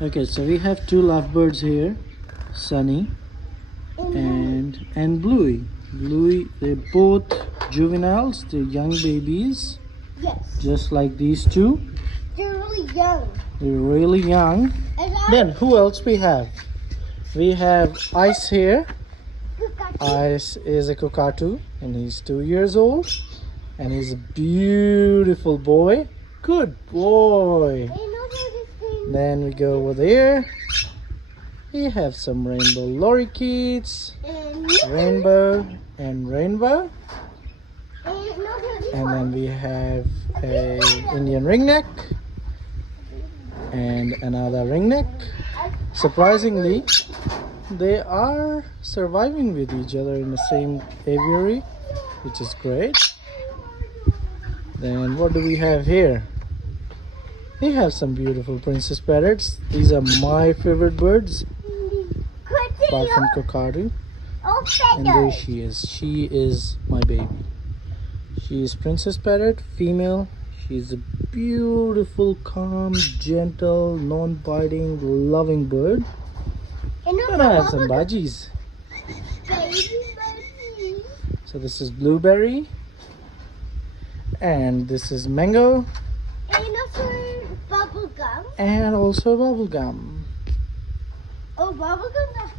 Okay, so we have two lovebirds here, Sunny and Bluey. Bluey, they're both juveniles. They're young babies, Yes. just like these two. They're really young. They're really young. Then who else we have? We have Ice here. Ice is a cockatoo and he's 2 years old and he's a beautiful boy. Good boy. Then we go over there. We have some rainbow lorikeets, rainbow and rainbow. And then we have a Indian ringneck and another ringneck. Surprisingly, they are surviving with each other in the same aviary, which is great. Then what do we have here? We have some beautiful princess parrots. These are my favorite birds, apart from cockatoo. And there she is. She is my baby. She is princess parrot, female. She's a beautiful, calm, gentle, non-biting, loving bird. And I have some budgies. So this is blueberry, and this is mango, And also bubble gum. and also bubble gum. Oh, bubble gum.